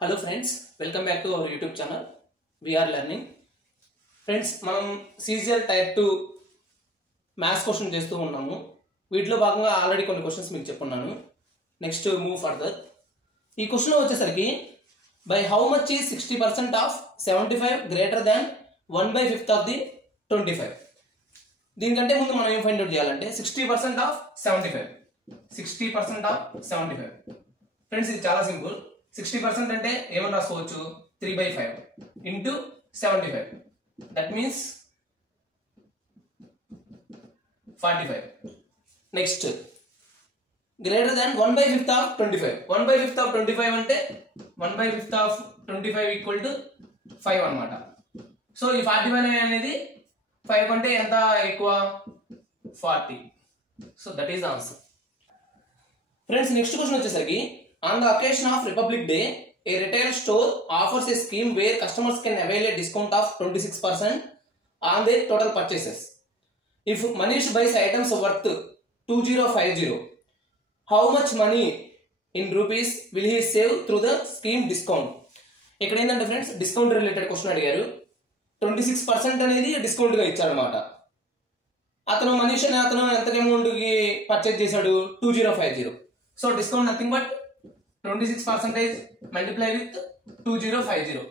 Hello friends, welcome back to our YouTube channel. We are learning. Friends, మనం CGL type 2 maths question చేస్తూ ఉన్నాము. వీటిలో భాగంగా already కొన్ని క్వశ్చన్స్ మీకు చెప్పున్నాను. Next move further. ఈ క్వశ్చన్ లో వచ్చేసరికి by how much is 60% of 75 greater than 1/5 of the 25. దీనికంటే ముందు మనం ఏం ఫైండ్ అవుట్ చేయాలంటే 60% of 75. 60% of 75. ఫ్రెండ్స్ ఇది చాలా సింపుల్. 60% అంటే ఏమని రాసుకోవచ్చు 3/5 into 75. That means 45. Next, greater than 1/5 of 25. 1/5 of 25 అంటే 1/5 of 25 equal to 5 అన్నమాట. సో ఈ 45 అనేది 5 అంటే ఎంత ఎక్కువ 40. So that is answer. Friends next question వచ్చేసరికి on the occasion of Republic Day, a retail store offers a scheme where customers can avail a discount of 26% on their total purchases. If Manish buys items worth 2050, how much money in rupees will he save through the scheme discount? ఇక్కడ ఏంటంటే friends discount related question అడిగారు. 26% అనేది discount గా ఇచ్చారన్నమాట. అతను మనీష్ అని అతను ఎంత amount కి పర్చేజ్ చేశాడు 2050. So discount nothing but 26% multiply with 2050.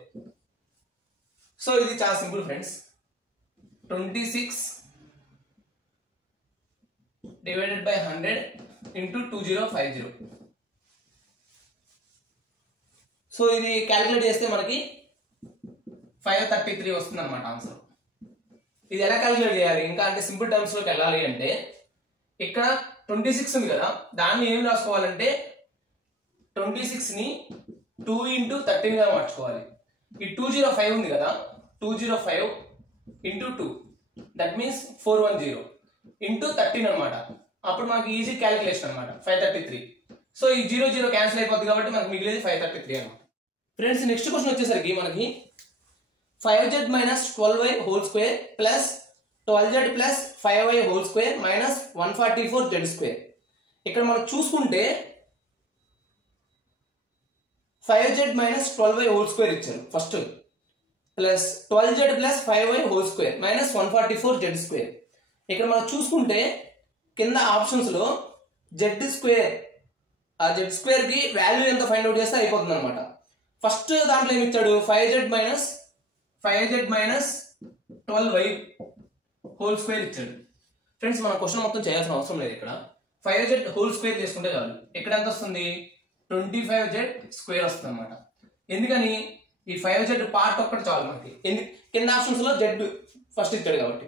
So ఇది చాలా simple friends. 26 divided by 100 into 2050. So ఇది క్యాలిక్యులేట్ చేస్తే మనకి 533 వస్తుంది అన్నమాట ఆన్సర్. ఇది ఎలా క్యాలిక్యులేట్ చేయాలి ఇంకా అంటే సింపుల్ టర్మ్స్ లోకి వెళ్ళాలి అంటే ఇక్కడ 26 ఉంది కదా, దాన్ని ఏం రాసుకోవాలంటే 26 ని 2 into 13 గా మార్చుకోవాలి. ఈ 205 ఉంది కదా, 205 into 2 దట్ మీన్స్ 410 into 13 అనమాట. అప్పుడు మనకి ఈజీ క్యాలిక్యులేషన్ అనమాట 533. సో ఈ 0 క్యాన్సిల్ అయిపోతుంది కాబట్టి మనకి మిగిలేది 533 అనమాట. ఫ్రెండ్స్ నెక్స్ట్ క్వశ్చన్ వచ్చేసరికి మనకి 5z minus 12y whole square plus 12z plus 5y whole square minus 144z square. ఇక్కడ మనం చూసుకుంటే 5z minus 12y whole square ఇచ్చారు first, plus 12z plus 5y whole square minus 144z square. ఇక్కడ మనం చూసుకుంటే కింద ఆప్షన్స్ లో z స్క్వేర్, ఆ z స్క్వేర్ కి వాల్యూ ఎంత ఫైండ్ అవుట్ చేస్తే అయిపోతుంది అనమాట. ఫస్ట్ దాంట్లో ఏమి ఇచ్చాడు 5z minus 12y whole square ఇచ్చాడు. ఫ్రెండ్స్ మన క్వశ్చన్ మొత్తం చేయాల్సిన అవసరం లేదు. ఇక్కడ 5z హోల్ స్క్వేర్ చేసుకుంటే చాలు. ఇక్కడ ఎంత వస్తుంది 25z స్క్వేర్ వస్తుంది అనమాట. ఎందుకని ఈ 5z పార్ట్ ఒక్కటి చాలు మనకి, కింద ఆప్షన్స్ లో z ఫస్ట్ ఇచ్చాడు కాబట్టి.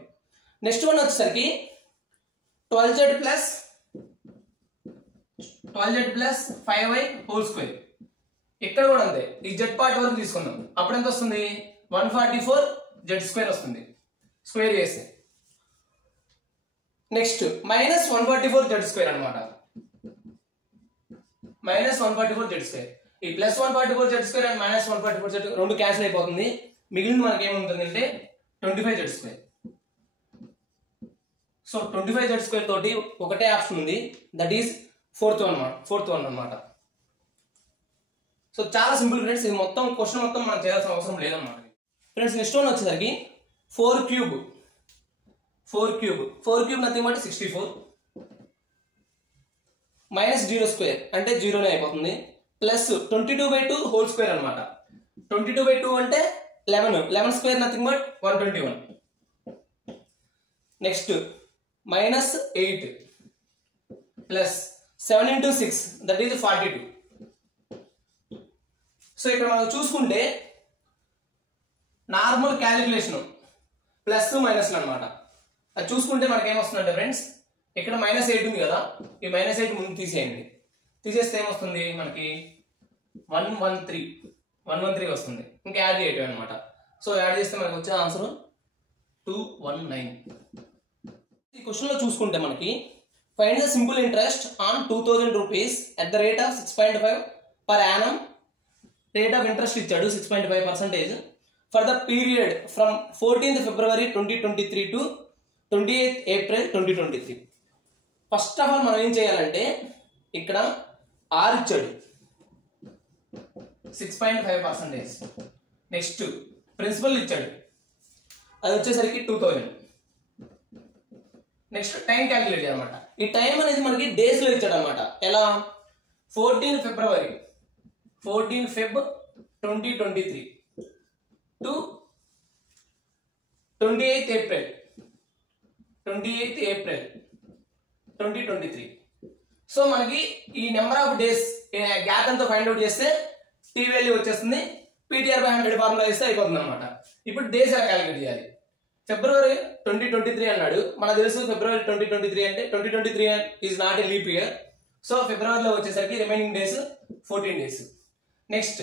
నెక్స్ట్ వన్ వచ్చేసరికి 12z plus 5y whole square. ఇక్కడ కూడా అంతే, ఈ z పార్ట్ వరకు తీసుకుందాం. అప్పుడు ఎంత వస్తుంది 144z స్క్వేర్ వస్తుంది స్క్వేర్ చేస్తే. నెక్స్ట్ మైనస్ 144z స్క్వేర్ అనమాట. మైనస్ 144z స్క్వేర్, ఈ plus 144z square and minus 144z రెండు క్యాన్సిల్ అయిపోతుంది. మిగిలింది మనకి ఏముంటుంది అంటే 25z square. So 25z square తోటి ఒకటే ఆప్షన్ ఉంది, దట్ ఈస్ ఫోర్త్ వన్ అనమాట. సో చాలా సింపుల్ ఫ్రెండ్స్, ఇది మొత్తం క్వశ్చన్ మొత్తం మనం చేయాల్సిన అవసరం లేదన్నమాట. ఫ్రెండ్స్ నెక్స్ట్ వన్ వచ్చేసరికి 4 cube nothing but 64 minus 0 square అంటే 0నే అయిపోతుంది, ప్లస్ 22/2 హోల్ స్క్వేర్ అనమాట. 22/2 అంటే 11 square nothing but 121. Next minus 8 plus 7 into 6 that is 42. So ఇక్కడ మనం చూసుకుంటే నార్మల్ క్యాలిక్యులేషన్ ప్లస్ మైనస్ అనమాట. అది చూసుకుంటే మనకి ఏమొస్తుందంటే ఫ్రెండ్స్ ఇక్కడ -8 ఉంది కదా, ఈ -8 ముందు తీసేయండి. తీసేస్తే ఏమొస్తుంది మనకి 113 వస్తుంది. ఇంకా యాడ్ చేయటం అనమాట. సో యాడ్ చేస్తే మనకి వచ్చే ఆన్సర్ 219. ఈ క్వశ్చన్ లో చూసుకుంటే మనకి find the simple interest on 2000 rupees at the rate of 6.5 per annum. Rate of interest ఇచ్చాడు 6.5% for the period from 14th February 2023 to 28th April 2023. First of all మనం ఏం చేయాలంటే ఇక్కడ R ఇచ్చాడు, 6.5%. నెక్స్ట్ ప్రిన్సిపల్ ఇచ్చాడు, అది వచ్చేసరికి 2000. నెక్స్ట్ టైం క్యాలిక్యులేట్ చేయాలన్నమాట. ఈ టైం అనేది మనకి డేస్ లో ఇచ్చాడు అనమాట. ఎలా? 14 ఫిబ్రవరి 2023 టు 28th April 2023. సో మనకి ఈ నెంబర్ ఆఫ్ డేస్ గ్యాప్ ఎంతో ఫైండ్ అవుట్ చేస్తే టీ వాల్యూ వచ్చేస్తుంది. PTR/100 ఫార్ములా వేస్తే అయిపోతుంది అనమాట. ఇప్పుడు డేస్ ఎలా క్యాలిక్యులేట్ చేయాలి? ఫిబ్రవరి 2023 అన్నాడు, మనకు తెలుసు ఫిబ్రవరి 2023 అంటే 2023 is not a leap year. So ఫిబ్రవరిలో వచ్చేసరికి రిమైనింగ్ డేస్ 14 డేస్. నెక్స్ట్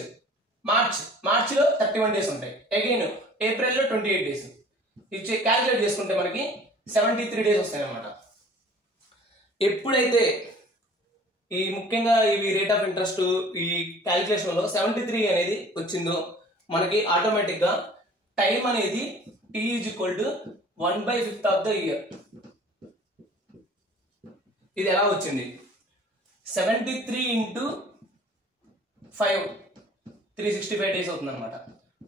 మార్చ్లో 31 డేస్ ఉంటాయి. అగైన్ ఏప్రిల్లో 28 డేస్. ఇచ్చి క్యాలిక్యులేట్ చేసుకుంటే మనకి 73 డేస్ వస్తాయి అన్నమాట. ఎప్పుడైతే ఈ ముఖ్యంగా ఇవి రేట్ ఆఫ్ ఇంట్రెస్ట్ ఈ క్యాలిక్యులేషన్ లో 73 అనేది వచ్చిందో మనకి ఆటోమేటిక్ గా టైం అనేది t is equal to 1/5 of the year. ఇది ఎలా వచ్చింది? 73 ఇంటూ 5 365 డేస్ అవుతుంది అనమాట.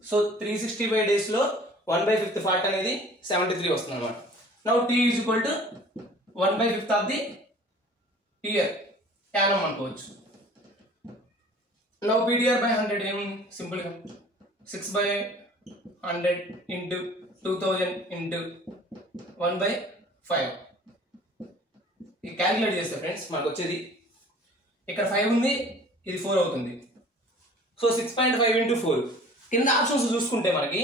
సో 365 డేస్ లో 1/5 పార్ట్ అనేది 73 వస్తుంది అనమాట. Now t is equal to 1/5 of the year యానం అనుకోవచ్చు. నౌ PTR/100 ఏం సింపుల్ గా 6/100 ఇంటూ 2000 ఇంటూ 1/5 ఇది క్యాలిక్యులేట్ చేస్తే ఫ్రెండ్స్ మనకు వచ్చేది ఇక్కడ 5 ఉంది, ఇది 4 అవుతుంది. సో 6.5 ఇంటూ 4 కింద ఆప్షన్స్ చూసుకుంటే మనకి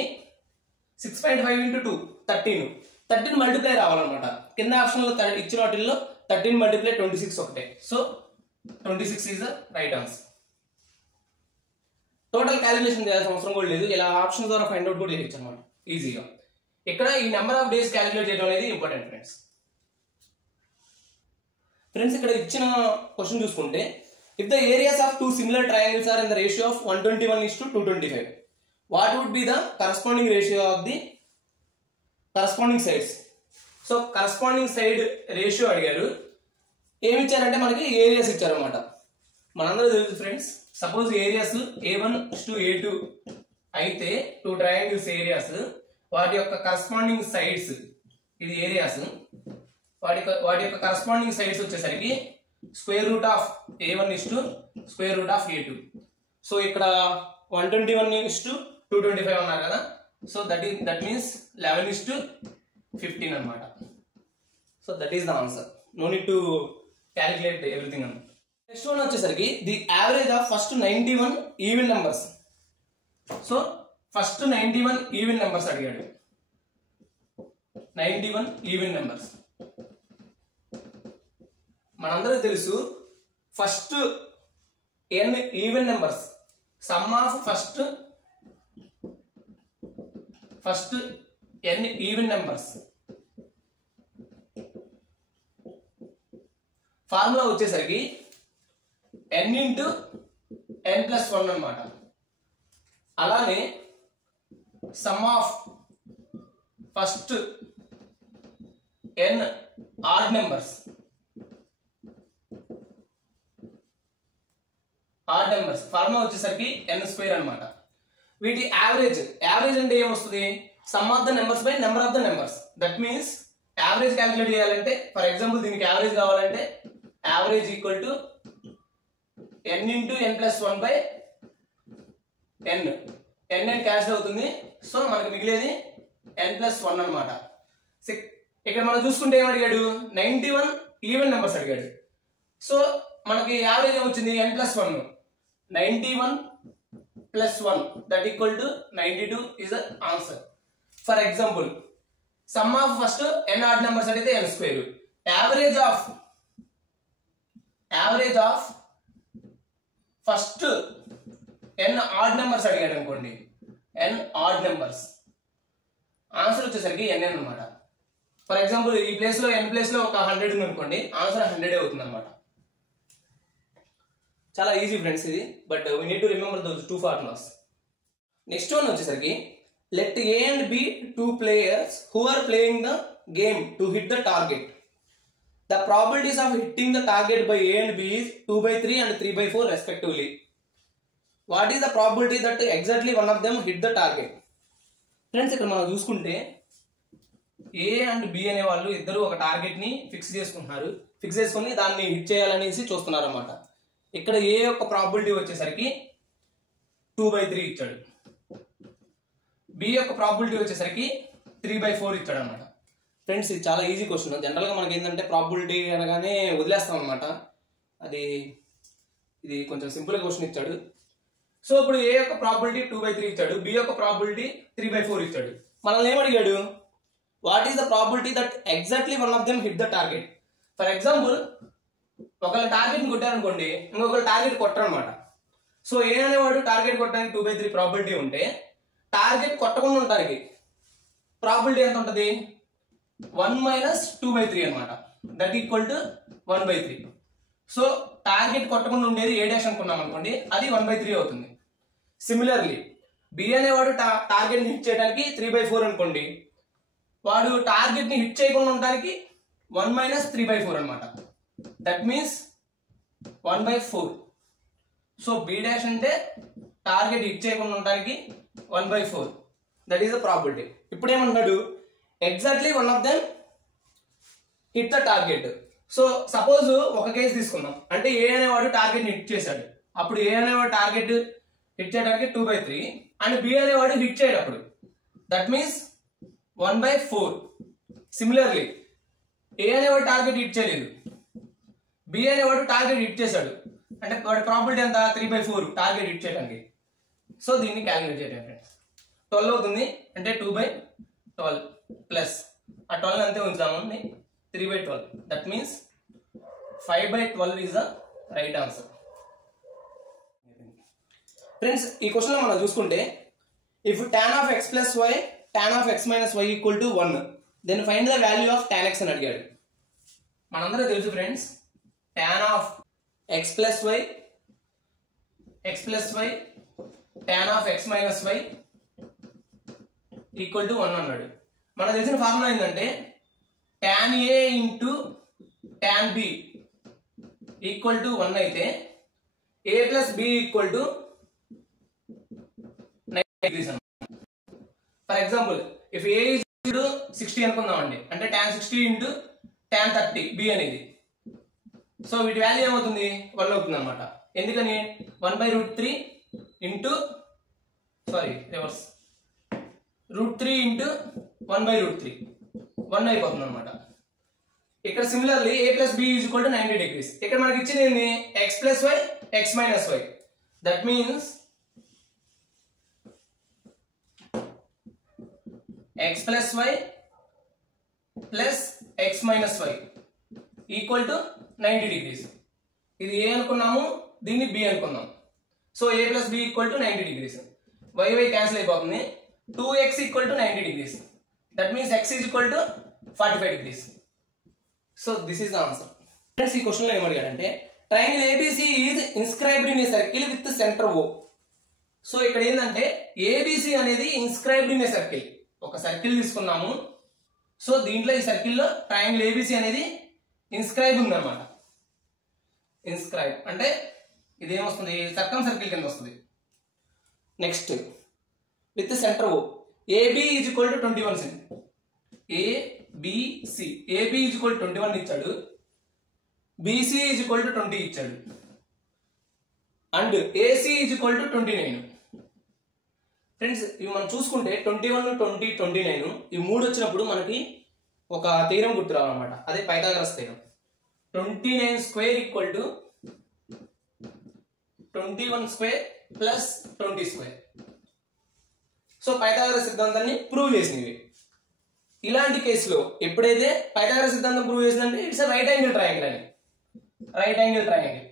6.5 ఇంటూ 2 13 మల్టిప్లై రావాలన్నమాట. కింద ఆప్షన్ లో ఇచ్చిన వాటిల్లో 13 మల్టిప్లై 26 ఒకటే. So 26 is the right answer. Total calculation చేయాల్సిన అవసరం కూడా లేదు, ఇలా ఆప్షన్ ద్వారా ఫైండ్ అవుట్ కూడా చేయొచ్చు అనమాట ఈజీగా. ఇక్కడ ఈ నెంబర్ ఆఫ్ డేస్ క్యాలిక్యులేట్ చేయడం అనేది ఇంపార్టెంట్ ఫ్రెండ్స్. ఇక్కడ ఇచ్చిన క్వశ్చన్ చూసుకుంటే, if the areas of two similar triangles are in the ratio of 121:225, what would be the corresponding ratio of the corresponding sides? So corresponding side ratio అడిగారు. ఏమి ఇచ్చారంటే మనకి areas ఇచ్చారన్నమాట. మనందరూ తెలుసు ఫ్రెండ్స్, సపోజ్ ఏరియాస్ A1:A2 అయితే two triangles areas, వాటి యొక్క corresponding sides ఇది ఏరియాస్, వాటి యొక్క కరస్పాండింగ్ సైడ్స్ వచ్చేసరికి √A1:√A2. సో ఇక్కడ 121:225 అన్నారు కదా. సో దట్ మీన్స్ 11:15 అన్నమాట. So that is the answer. No need to calculate everything అన్నమాట. నెక్స్ట్ వన్ వచ్చేసరికి the average of first 91 even numbers. So first 91 even numbers అడిగాడు. 91 ఈవెన్ నెంబర్స్ మనందరూ తెలుసు. First n even numbers, sum of first n even numbers formula వచ్చేసరికి n into n+1 అన్నమాట. అలానే sum of first n odd numbers formula వచ్చేసరికి n² అన్నమాట. వీటి average అంటే ఏమొస్తుంది? Sum of the numbers by number of the numbers. That means average calculate చేయాలంటే, for example దీనికి యావరేజ్ కావాలంటే average equal to n into n+1 by n. n cancel అవుతుంది. So మనకి మిగిలేది n+1 అన్నమాట. ఇక్కడ మనం చూసుకుంటే ఏం అడిగాడు? 91 ఈవెన్ నెంబర్స్ అడిగాడు. సో మనకి యావరేజ్ ఏమొచ్చింది? n+1. 91 + 1 that equal to 92 is the answer. For example some of first n odd numbers అడిగితే n². Average of first n odd numbers అడిగాడు అనుకోండి, n ఆడ్ నెంబర్స్ ఆన్సర్ వచ్చేసరికి n అన్నమాట. For example ఈ place లో n place లో ఒక 100 ఉంది అనుకోండి, ఆన్సర్ 100 అవుతుంది అనమాట. చాలా ఈజీ ఫ్రెండ్స్ ఇది, but we need to remember those two formulas. Next one వచ్చేసరికి let A and B two players who are playing the game to hit the target. The probabilities of hitting the target by A and B is 2/3 and 3/4 respectively. What is the probability that exactly one of them hit the target. Friends ఇక్కడ మనం చూసుకుంటే ఏ and B అనే వాళ్ళు ఇద్దరు ఒక target ని fix చేసుకుంటున్నారు. Fix చేసుకుని దాన్ని హిట్ చేయాలనేసి చూస్తున్నారు అన్నమాట. ఇక్కడ ఏ యొక్క ప్రాబిలిటీ వచ్చేసరికి 2/3 ఇచ్చాడు, బి యొక్క ప్రాబిలిటీ వచ్చేసరికి 3/4 ఇచ్చాడు అనమాట. ఫ్రెండ్స్ ఇది చాలా ఈజీ క్వశ్చన్. జనరల్గా మనకి ఏంటంటే ప్రాబిలిటీ అనగానే వదిలేస్తాం అనమాట. ఇది కొంచెం సింపుల్ క్వశ్చన్ ఇచ్చాడు. సో ఇప్పుడు ఏ యొక్క ప్రాబిలిటీ 2/3 ఇచ్చాడు, బి యొక్క ప్రాబిలిటీ 3/4 ఇచ్చాడు. మనల్ని ఏమడిగాడు, what is the probability that exactly one of them hit the target. For example ఒకళ్ళ టార్గెట్ కొట్టారనుకోండి, ఇంకొకరు టార్గెట్ కొట్టరనమాట. సో ఏ అనేవాడు టార్గెట్ కొట్టడానికి 2/3 ప్రాబిలిటీ ఉంటే, టార్గెట్ కొట్టకుండా ఉండడానికి ప్రాబిలిటీ ఎంత ఉంటుంది, 1 - 2/3 అనమాట. That equal to 1/3. So target కొట్టకుండా ఉండేది ఏ డాష్ అనుకున్నాం అనుకోండి, అది 1/3 అవుతుంది. సిమిలర్లీ బి అనేవాడు టార్గెట్ ని హిట్ చేయడానికి 3/4 అనుకోండి, వాడు టార్గెట్ ని హిట్ చేయకుండా ఉండడానికి 1 - 3/4 అనమాట. That means 1/4. So B dash అంటే టార్గెట్ హిట్ చేయకుండా ఉండడానికి 1/4. That is the probability. ఇప్పుడు ఏమంటాడు, exactly one of them hit the target. So suppose ఒక కేసు తీసుకుందాం, అంటే ఏ అనేవాడు టార్గెట్ హిట్ చేశాడు. అప్పుడు ఏ అనేవాడు టార్గెట్ హిట్ చేయడానికి 2/3 అండ్ బి అనేవాడు హిట్ చేయడప్పుడు దట్ మీన్స్ 1/4. సిమిలర్లీ ఏ అనేవాడు టార్గెట్ హిట్ చేయలేదు, బి అనేవాడు టార్గెట్ హిట్ చేశాడు, అంటే వాడి ప్రాబిలిటీ ఎంత, 3/4 టార్గెట్ హిట్ చేయడానికి. సో దీన్ని క్యాలిక్యులేట్ చేయండి ఫ్రెండ్స్. 12 అవుతుంది, అంటే 2/12 ప్లస్ ఆ 12 అంతే ఉంచాము 3/12. That means 5/12 is the right answer. Friends ఈ క్వశ్చన్ లో మనం చూసుకుంటే, if tan of x plus y tan of x minus y equal to 1 then find the value of tan x అని అడిగాడు. మనందరూ తెలుసు friends, tan of x plus y tan of x minus y equal to 1 అన్నాడు. మనకు తెలిసిన formula ఏంటంటే tan a into tan b equal to 1 అయితే a plus b equal to 90 degrees అన్నమాట. For example if a is 60 అనుకుందామండి, అంటే tan 60 into tan 30 b అనేది. So వీటి value ఏమవుతుంది, 1 అవుతుంది అనమాట. ఎందుకని 1/√3 ఇంటూ రివర్స్ √3 ఇంటూ 1/√3 1 అయిపోతుంది అనమాట. ఇక్కడ similarly a plus b is equal to 90 degrees. ఇక్కడ మనకి ఇచ్చింది ఏంది, x plus y x minus y. That means x plus y plus x minus y equal to 90 degrees. ఇది a అనుకున్నాము, దీన్ని b అనుకున్నాం. So a plus b equal to 90 degrees. y cancel అయిపోతుంది. 2x equal to 90 degrees. That means x is equal to 45 degrees. So this is the answer. Friends ఈ question లో ఏమడిగాడంటే, triangle ABC is inscribed in a circle with centre O. So ఇక్కడ ఏంటంటే ABC అనేది inscribed in a circle, ఒక circle తీసుకున్నాము. So దీంట్లో ఈ సర్కిల్లో ట్రయాంగిల్ ABC అనేది ఇన్స్క్రైబ్ ఉందన్నమాట. ఇన్స్క్రైబ్ అంటే ఇదేమొస్తుంది, సర్కం సర్కిల్ కింద వస్తుంది. Next with centre O, AB is equal to 21 cent. ABC AB is equal to 21 ఇచ్చాడు, BC ఈజ్ ఈక్వల్ టు 20 ఇచ్చాడు, and AC is equal to 29. Friends ఇవి మనం చూసుకుంటే 21, 20, 29 ఈ మూడు వచ్చినప్పుడు మనకి ఒక థీరం గుర్తు రావాలన్నమాట. అదే Pythagoras theorem. 29 square equal to 21 square plus 20 square. So Pythagoras సిద్ధాంతాన్ని ప్రూవ్ చేసినవి. ఇలాంటి కేసులో ఎప్పుడైతే పైథాగరస్ సిద్ధాంతం ప్రూవ్ చేసిందంటే ఇట్స్ రైట్ యాంగిల్ ట్రయాంగిల్ అని. Right angle triangle.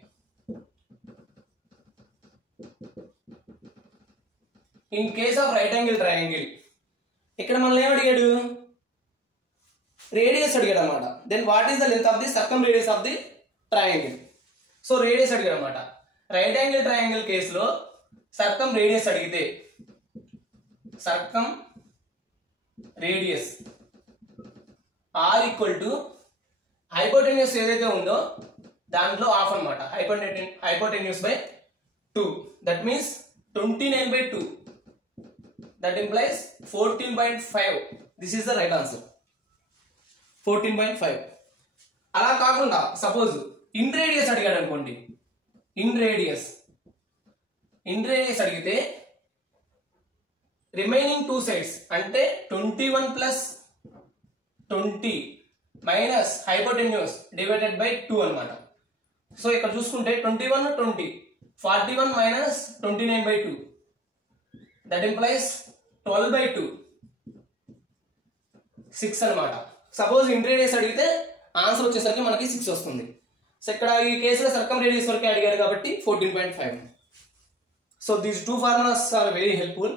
In case of right angle triangle ఇక్కడ మనల్ని ఏం అడిగాడు, రేడియస్ అడిగాడు అనమాట. Then what is the length of the circumradius of the triangle. So radius అడిగాడు అనమాట. రైట్ యాంగిల్ ట్రయాంగిల్ కేసులో సర్కమ్ రేడియస్ అడిగితే circumradius are equal to hypotenuse ఏదైతే ఉందో దాంట్లో హాఫ్ అనమాట. Hypotenuse by 2. That means 29/2. That implies 14.5. This is the right answer. 14.5. అలా కాకుండా సపోజ్ ఇన్ రేడియస్ అడిగాడు అనుకోండి, ఇన్ రేడియస్ అడిగితే రిమైనింగ్ 2 సైడ్స్ అంటే 21 plus 20 minus hypotenuse divided by 2 అన్నమాట. సో ఇక్కడ చూసుకుంటే 21 20 41 మైనస్ 29/2. దట్ ఇంప్లైస్ 12/2 6 అన్నమాట. సపోజ్ ఇన్ రేడియస్ అడిగితే ఆన్సర్ వచ్చేసరికి మనకి 6 వస్తుంది. సో ఇక్కడ ఈ కేసులో సర్కమ్ రేడియస్ వరకే అడిగారు కాబట్టి 14.5. So these 2 formulas are very helpful.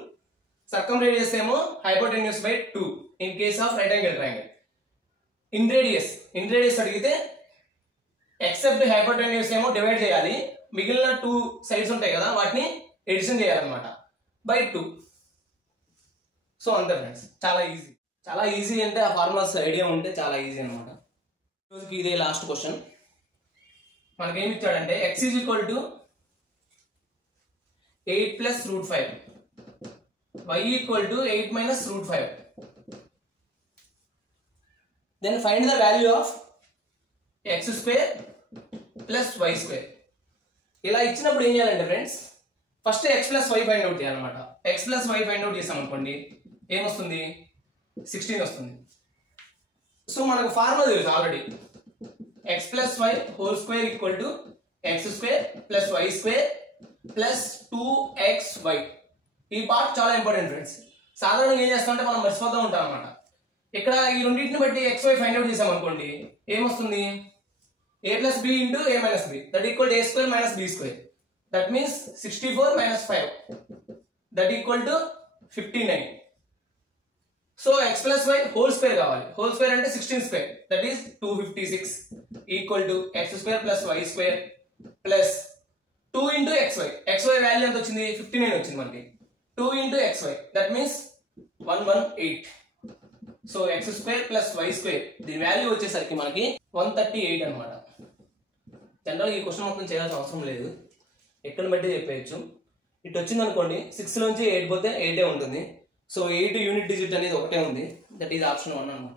Circumradius ఏమో hypotenuse by 2 in case of right angle triangle. Inradius అడిగితే ఎక్సెప్ట్ హైపోటెన్యూస్ ఏమో డివైడ్ చేయాలి, మిగిలిన 2 సైడ్స్ ఉంటాయి కదా వాటిని ఎడిషన్ చేయాలన్నమాట బై 2. సో అంతే ఫ్రెండ్స్, చాలా ఈజీ అంటే ఆ ఫార్ములాస్ ఐడియా ఉంటే చాలా ఈజీ అనమాట. రోజుకి ఇదే లాస్ట్ క్వశ్చన్. మనకేమి ఇచ్చాడంటే x is equal to 8 plus root 5, y equal to 8 minus root 5. Then find the value of x square plus y square. ఇలా ఇచ్చినప్పుడు ఏం చేయాలంటే friends, first x plus y find out చేయాలన్నమాట. x plus y find out చేసాం అనుకోండి ఏమొస్తుంది, 16 వస్తుంది. So మనకు ఫార్ములా తెలుసు already, x plus y whole square equal to x square plus y square plus 2xy. ఈ పార్ట్ చాలా ఇంపార్టెంట్ ఫ్రెండ్స్. సాధారణంగా ఏం చేస్తామంటే మనం మర్చిపోతూ ఉంటాం అన్నమాట. ఇక్కడ ఈ రెండింటిని బట్టి xy ఫైండ్ అవుట్ చేసాం అనుకోండి ఏమొస్తుంది, a plus b into a minus b that equal to a square minus b square. That means 64 minus 5 that equal to 59. So x plus y whole square కావాలి. హోల్ స్క్వేర్ అంటే 16 square that is 256 equal to x square plus y square plus 2 into xy. xy value ఎంత వచ్చింది, 59 వచ్చింది మనకి. 2 into xy that means 118. So x square plus y square దీని value వచ్చేసరికి మనకి 138 అనమాట. జనరల్ ఈ క్వశ్చన్ మొత్తం చేయాల్సిన అవసరం లేదు, ఎక్కడ బట్టి చెప్పేయచ్చు. ఇటు వచ్చింది అనుకోండి 6 నుంచి 8 పోతే 8 ఉంటుంది. సో 8 యూనిట్ డిజిట్ అనేది ఒకటే ఉంది, దట్ ఈజ్ ఆప్షన్ 1 అనమాట.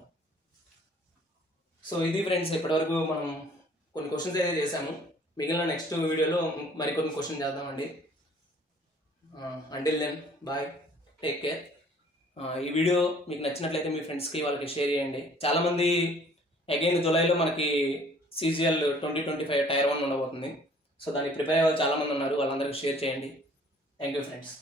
సో ఇది ఫ్రెండ్స్, ఇప్పటివరకు మనం కొన్ని క్వశ్చన్స్ అయితే చేసాము. మిగిలిన నెక్స్ట్ వీడియోలో మరికొన్ని క్వశ్చన్ చేద్దామండి. Until then bye, take care. ఈ వీడియో మీకు నచ్చినట్లయితే మీ ఫ్రెండ్స్కి వాళ్ళకి షేర్ చేయండి. చాలామంది అగైన్ జూలైలో మనకి CGL 2025 టైర్ 1 ఉండబోతుంది. సో దానికి ప్రిపేర్ అయ్యే వాళ్ళు చాలామంది ఉన్నారు, వాళ్ళందరికీ షేర్ చేయండి. Thank you friends.